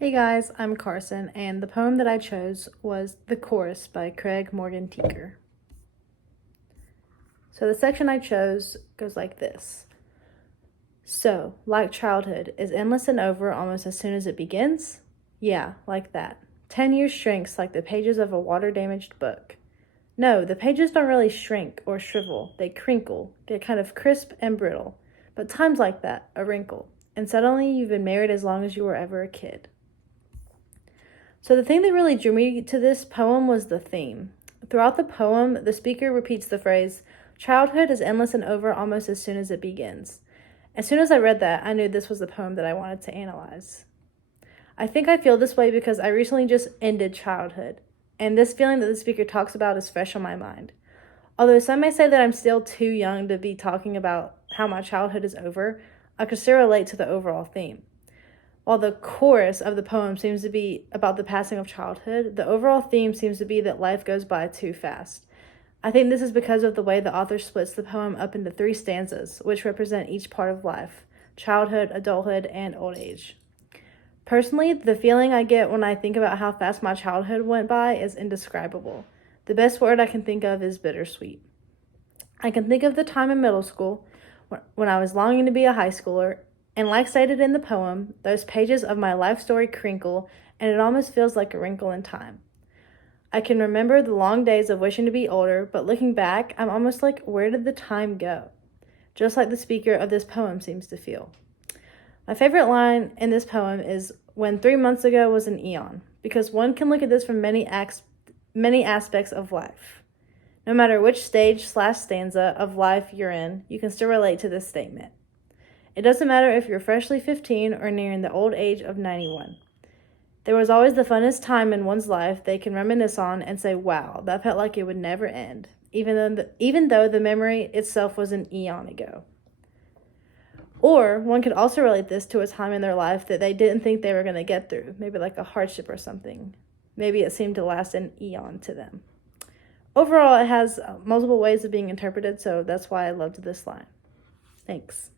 Hey guys, I'm Carson, and the poem that I chose was The Chorus by Craig Morgan Teaker. So the section I chose goes like this. So, like childhood, is endless and over almost as soon as it begins? Yeah, like that. 10 years shrinks like the pages of a water-damaged book. No, the pages don't really shrink or shrivel. They crinkle, get kind of crisp and brittle. But time's like that, a wrinkle. And suddenly you've been married as long as you were ever a kid. So the thing that really drew me to this poem was the theme. Throughout the poem, the speaker repeats the phrase, childhood is endless and over almost as soon as it begins. As soon as I read that, I knew this was the poem that I wanted to analyze. I think I feel this way because I recently just ended childhood, and this feeling that the speaker talks about is fresh on my mind. Although some may say that I'm still too young to be talking about how my childhood is over, I could still relate to the overall theme. While the chorus of the poem seems to be about the passing of childhood, the overall theme seems to be that life goes by too fast. I think this is because of the way the author splits the poem up into 3 stanzas, which represent each part of life: childhood, adulthood, and old age. Personally, the feeling I get when I think about how fast my childhood went by is indescribable. The best word I can think of is bittersweet. I can think of the time in middle school when I was longing to be a high schooler, and like stated in the poem, those pages of my life story crinkle, and it almost feels like a wrinkle in time. I can remember the long days of wishing to be older, but looking back, I'm almost like, where did the time go? Just like the speaker of this poem seems to feel. My favorite line in this poem is, when 3 months ago was an eon, because one can look at this from many aspects of life. No matter which stage/stanza of life you're in, you can still relate to this statement. It doesn't matter if you're freshly 15 or nearing the old age of 91. There was always the funnest time in one's life they can reminisce on and say, wow, that felt like it would never end, even though the memory itself was an eon ago. Or one could also relate this to a time in their life that they didn't think they were going to get through, maybe like a hardship or something. Maybe it seemed to last an eon to them. Overall, it has multiple ways of being interpreted, so that's why I loved this line. Thanks.